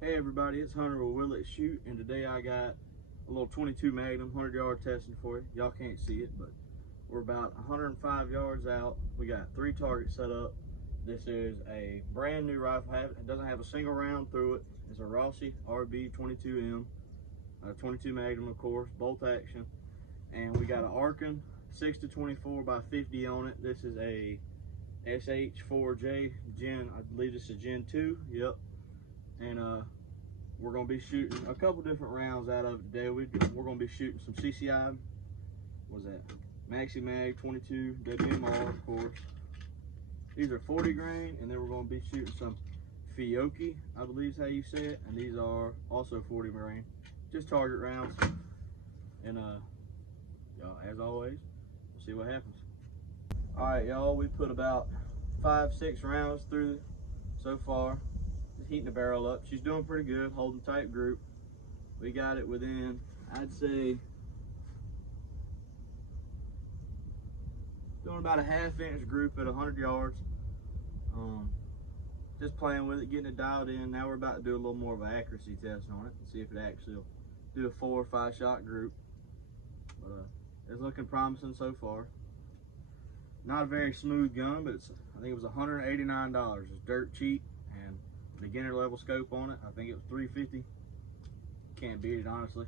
Hey everybody, it's Hunter with Will It Shoot, and today I got a little 22 Magnum 100-yard testing for you. Y'all can't see it, but we're about 105 yards out. We got 3 targets set up. This is a brand new rifle. It doesn't have a single round through it. It's a Rossi RB22M, 22 Magnum, of course, bolt action, and we got an Arkin 6-24 by 50 on it. This is a SH4J Gen, I believe this is Gen 2. Yep. And we're going to be shooting a couple different rounds out of it today. We're going to be shooting some CCI, what's that, Maxi Mag 22 WMR, of course. These are 40 grain, and then we're going to be shooting some Fiocchi, I believe is how you say it, and these are also 40 grain, just target rounds. And y'all, as always, we'll see what happens. All right, y'all, we put about 5-6 rounds through so far. Heating the barrel up. She's doing pretty good, holding tight group. We got it within, I'd say, doing about a ½ inch group at 100 yards. Just playing with it, getting it dialed in. Now we're about to do a little more of an accuracy test on it and see if it actually will do a 4 or 5 shot group. But it's looking promising so far. Not a very smooth gun, but I think it was $189. It's dirt cheap, and beginner level scope on it. I think it was $350. Can't beat it, honestly.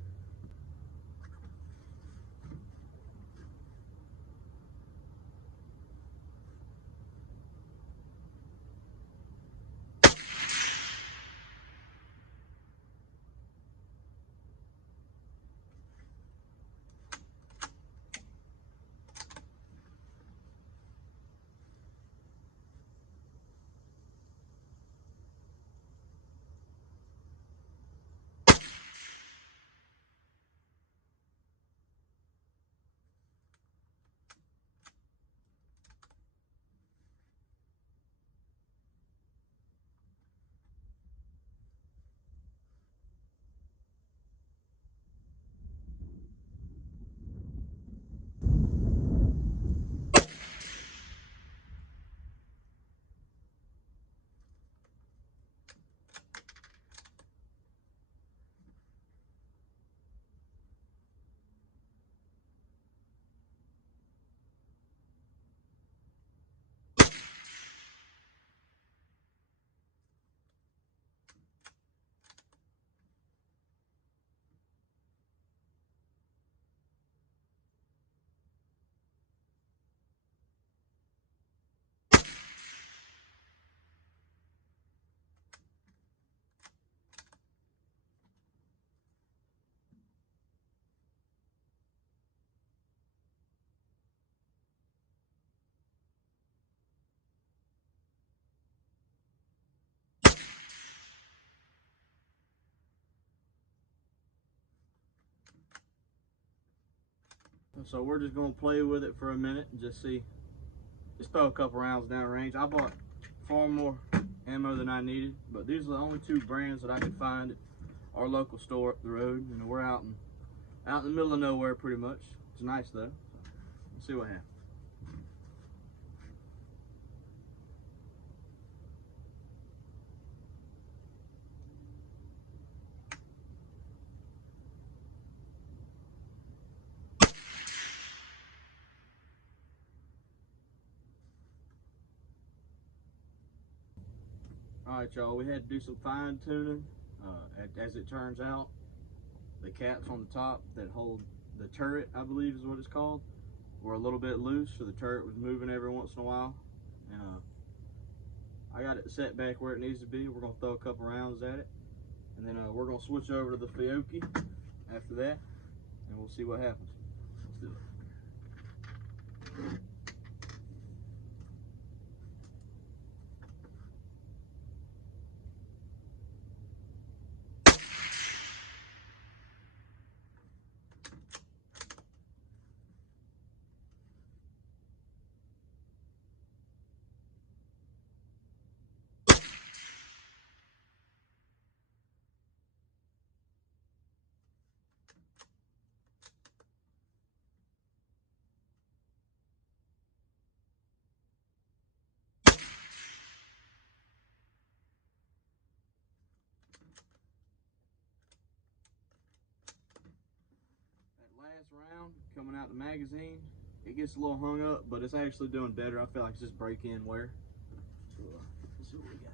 So we're just gonna play with it for a minute and just see, just throw a couple rounds down range. I bought far more ammo than I needed, but these are the only 2 brands that I could find at our local store up the road. And we're out in the middle of nowhere pretty much. It's nice though. So let's see what happens. All right, y'all, we had to do some fine tuning. As it turns out, the caps on the top that hold the turret, I believe is what it's called, were a little bit loose, so the turret was moving every once in a while. And I got it set back where it needs to be. We're gonna throw a couple rounds at it, and then we're gonna switch over to the Fiocchi after that, and we'll see what happens. Let's do it. round coming out the magazine. It gets a little hung up, but it's actually doing better. I feel like it's just break-in wear. So, let's see what we got.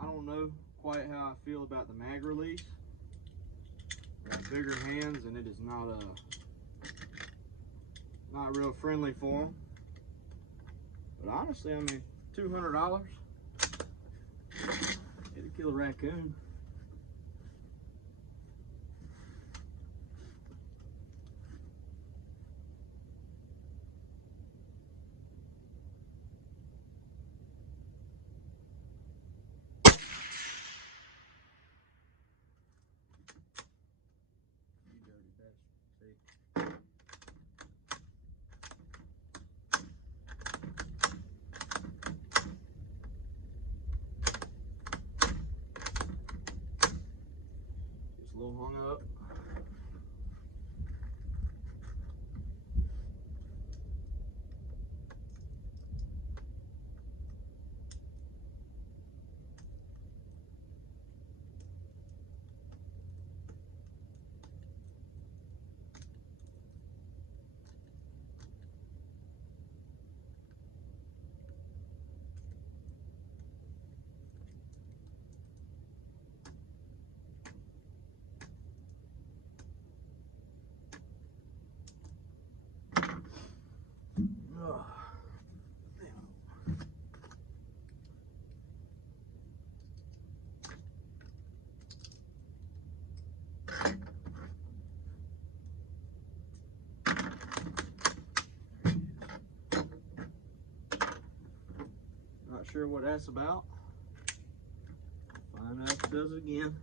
I don't know quite how I feel about the mag release. I got bigger hands and it is not real friendly for them. But honestly, I mean, $200, it'll kill a raccoon. You dirty bastard. See? Just a little hung up. Ugh. Not sure what that's about. Find out if it does it again.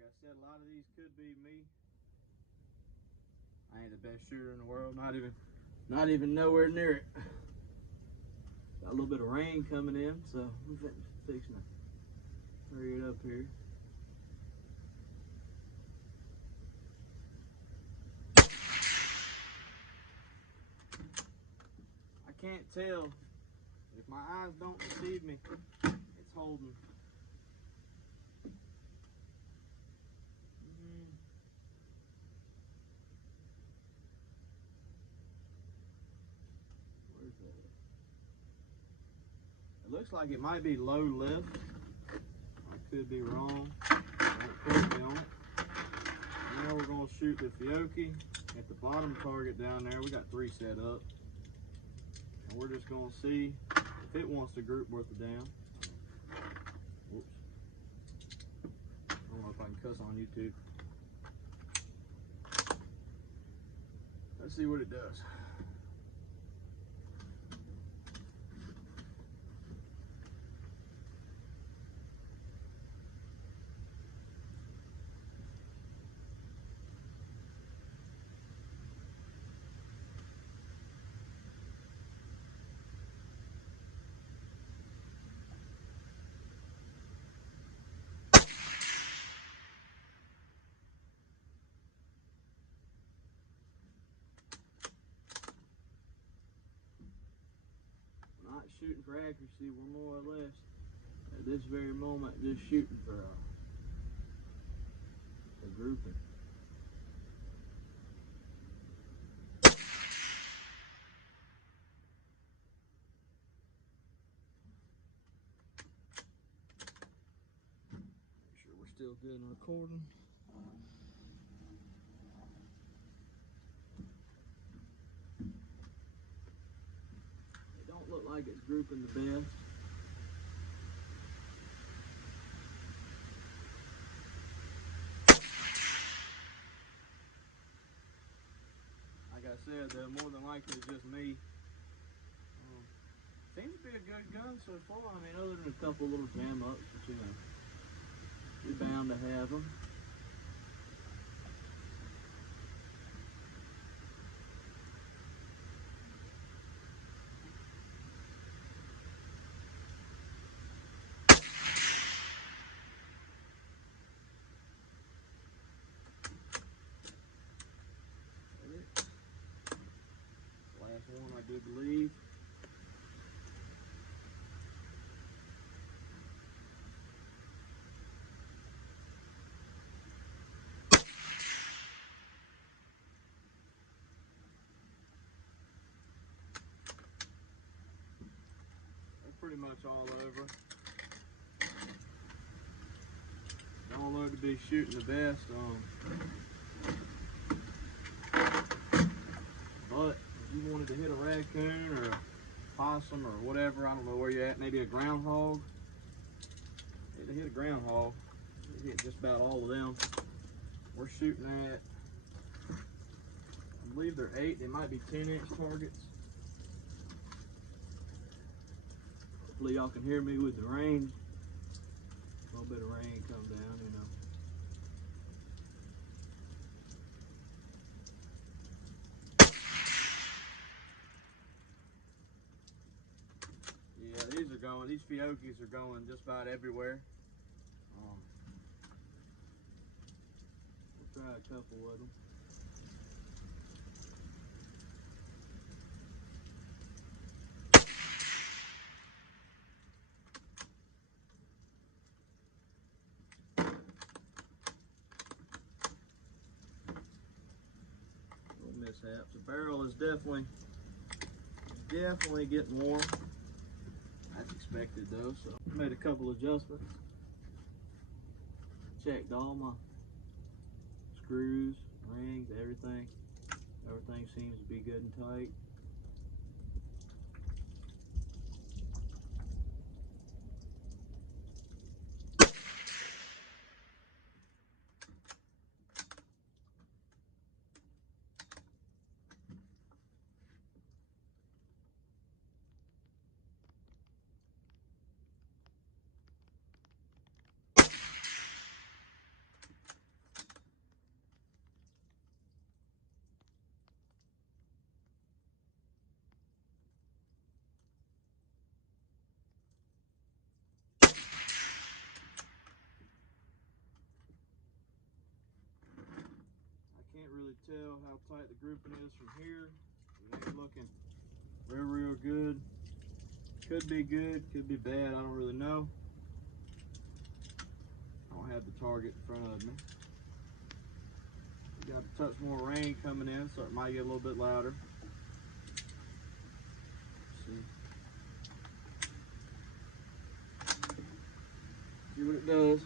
Like I said, a lot of these could be me. I ain't the best shooter in the world, not even nowhere near it. Got a little bit of rain coming in, so we're fixing to hurry it up here. I can't tell if my eyes don't deceive me. It's holding. Where's that? It looks like it might be low lift. I could be wrong. Don't quote me on it. Now we're gonna shoot the Fiocchi at the bottom target down there. We got 3 set up. And we're just gonna see if it wants to group worth it down. Whoops. I don't know if I can cuss on YouTube. Let's see what it does. Not shooting for accuracy, we're more or less at this very moment just shooting for a grouping. Make sure we're still good and recording. grouping the best. Like I said, they're more than likely just me. Seems to be a good gun so far. I mean, other than a couple little jam ups, but you know, you're bound to have them. Last one, I do believe. Pretty much all over. All over to be shooting the best. But if you wanted to hit a raccoon or a possum or whatever, I don't know where you're at, maybe a groundhog. To hit a groundhog, you hit just about all of them. We're shooting at, I believe they're 8. They might be 10-inch targets. Hopefully y'all can hear me with the rain. A little bit of rain come down, you know. Yeah, these Fiocchis are going just about everywhere. We'll try a couple of them. Mishaps. The barrel is definitely getting warm. That's expected though, so I made a couple adjustments. Checked all my screws, rings, everything. Everything seems to be good and tight. Can't really tell how tight the grouping is from here. It ain't looking real good. Could be good, could be bad, I don't really know. I don't have the target in front of me. We got a touch more rain coming in, so it might get a little bit louder. Let's see what it does.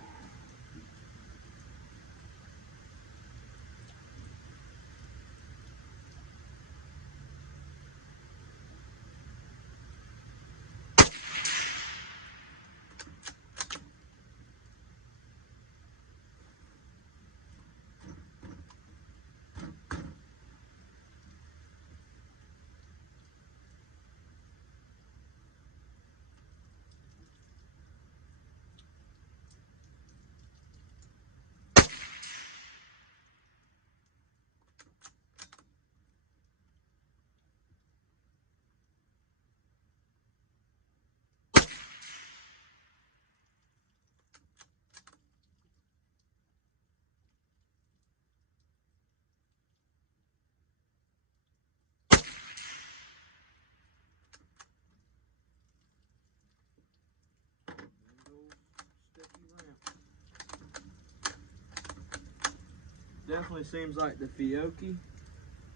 Definitely seems like the Fiocchi,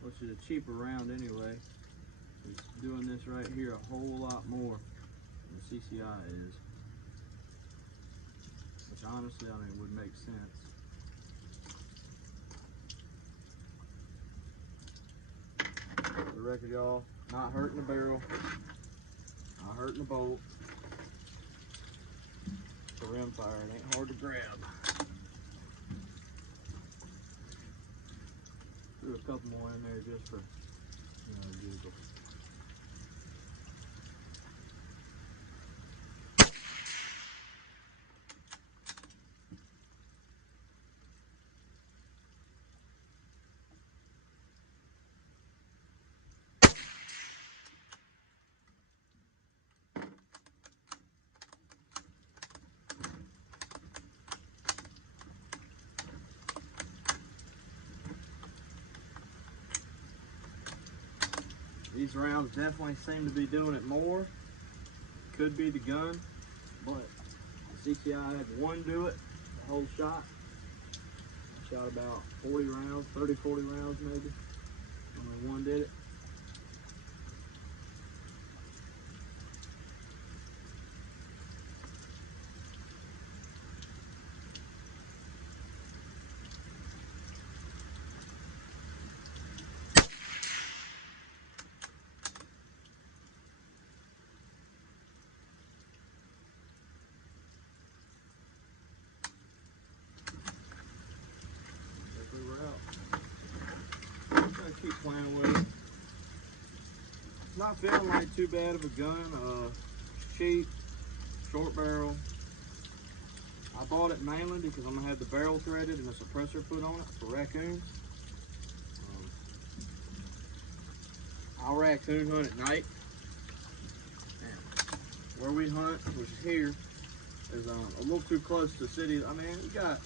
which is a cheaper round anyway, is doing this right here a whole lot more than the CCI is. Which honestly, I mean, would make sense. For the record, y'all, not hurting the barrel. Not hurting the bolt. The rim fire, it ain't hard to grab. Threw a couple more in there just for, giggles. These rounds definitely seem to be doing it more. Could be the gun, but the CCI had one do it the whole shot. I shot about 40 rounds, 30, 40 rounds maybe. Only one did it. Keep playing with it. Not feeling like too bad of a gun. Cheap, short barrel. I bought it mainly because I'm gonna have the barrel threaded and a suppressor put on it for raccoons. I'll raccoon hunt at night. And where we hunt, which is here, is a little too close to the city. I mean, we got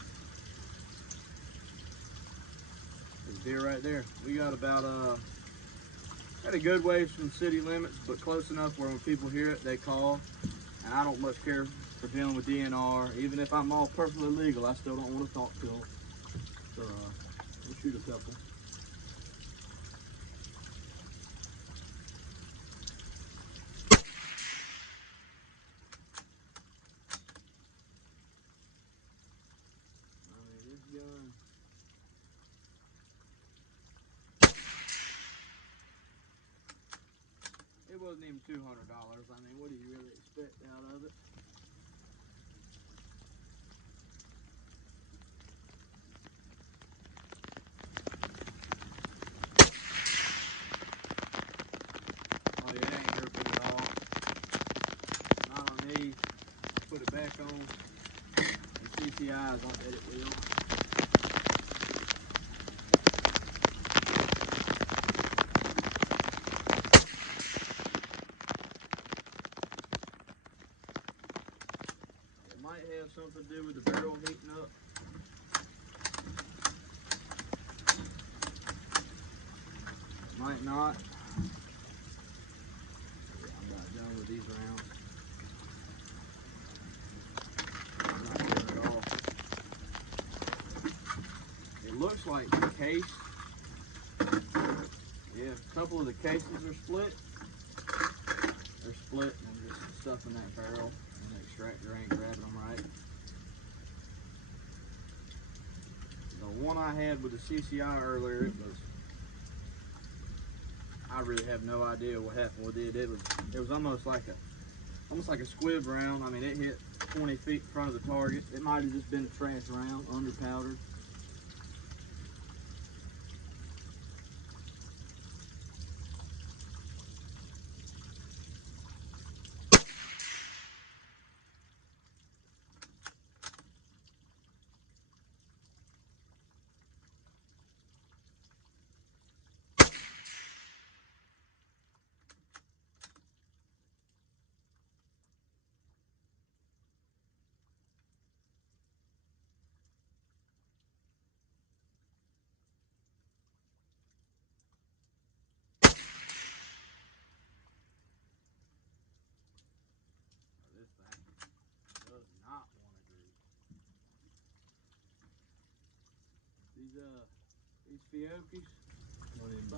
there's deer right there. We got about at a good ways from city limits, but close enough where when people hear it, they call. And I don't much care for dealing with DNR. Even if I'm all perfectly legal, I still don't want to talk to them. So we'll shoot a couple. I mean, this gun. It wasn't even $200. I mean, what do you really expect out of it? Oh yeah, it ain't ripping at all. Not on these. Put it back on the CCIs, I bet it will. Might have something to do with the barrel heating up. Might not. Yeah, I'm about done with these rounds. I'm not done at all. It looks like the case. Yeah, a couple of the cases are split. They're split, and I'm just stuffing that barrel, and the extractor ain't grabbing them right. The one I had with the CCI earlier, I really have no idea what happened with it. It was almost like a squib round. I mean, it hit 20 feet in front of the target. It might have just been a trash round, underpowdered. This thing does not want to grease. These Fiocchi's, went in by.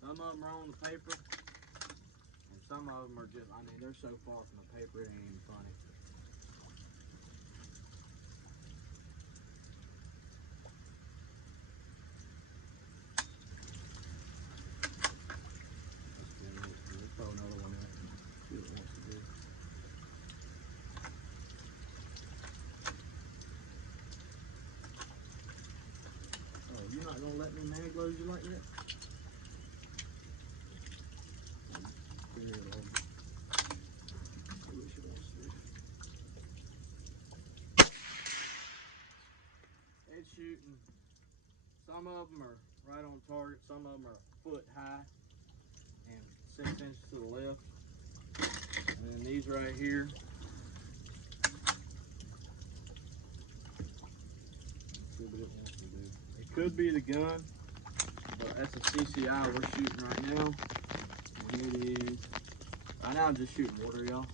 Some of them are on the paper, and some of them are just, I mean, they're so far from the paper, it ain't even funny. gonna let me mag load you like that? It's shooting. Some of them are right on target, some of them are a foot high and 6 inches to the left. And then these right here, see what it wants to do. It could be the gun, but that's a CCI we're shooting right now. And it is, right now I'm just shooting water, y'all.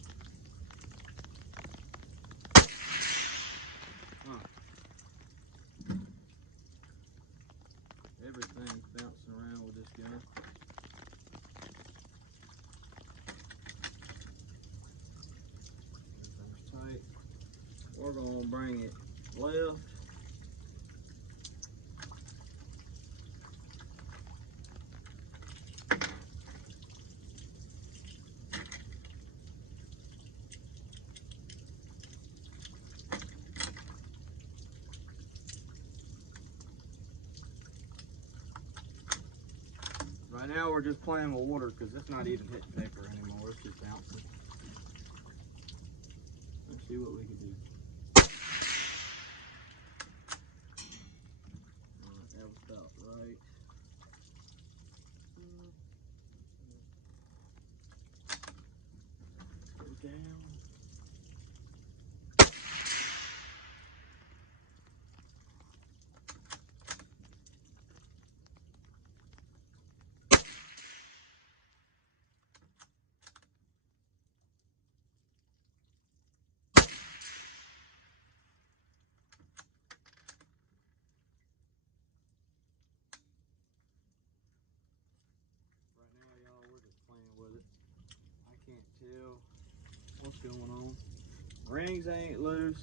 Everything's bouncing around with this gun. Everything's tight. We're gonna bring it left. Right now we're just playing with water because it's not even hitting paper anymore. It's just bouncing. Let's see what we can do. Alright, that was about right. Go down. Right now, y'all, we're just playing with it. I can't tell what's going on. Rings ain't loose.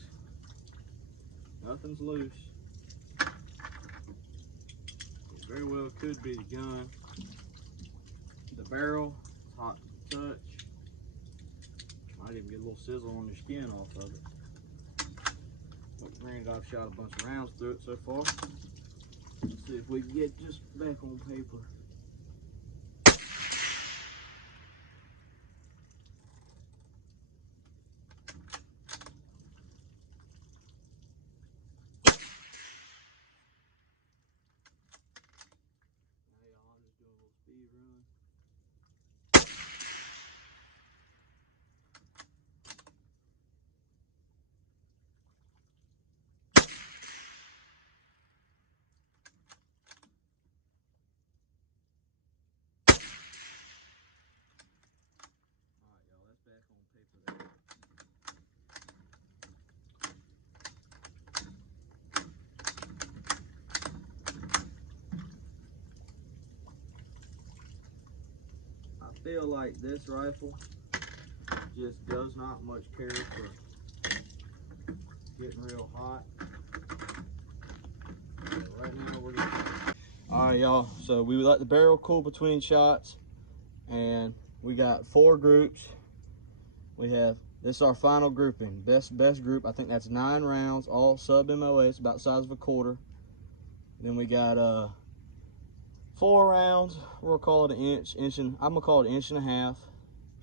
Nothing's loose. It very well could be the gun. The barrel, it's hot to the touch. Might even get a little sizzle on the skin off of it. But granted, I've shot a bunch of rounds through it so far. Let's see if we can get just back on paper. Now y'all, I'm just doing a little speed run. Alright y'all, that's back on paper there. I feel like this rifle just does not much care for getting real hot. So right now we're gonna... Alright y'all, so we let the barrel cool between shots and we got 4 groups. We have, this is our final grouping, best group. I think that's 9 rounds, all sub MOA. It's about the size of a quarter. Then we got 4 rounds. We'll call it an inch and I'm gonna call it 1.5 inches.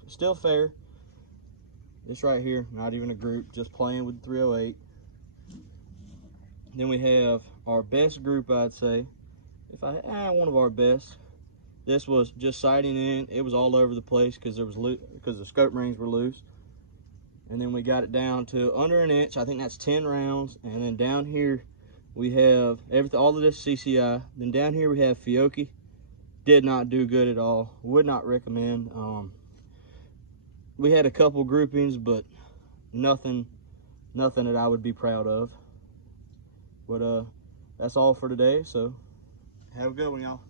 Still fair. This right here, not even a group, just playing with 308. Then we have our best group, I'd say. If one of our best. This was just sighting in. It was all over the place because the scope rings were loose. And then we got it down to under an inch. I think that's 10 rounds. And then down here we have everything, all of this CCI. Then down here we have Fiocchi. Did not do good at all. Would not recommend. We had a couple groupings, but nothing that I would be proud of. But that's all for today. So have a good one, y'all.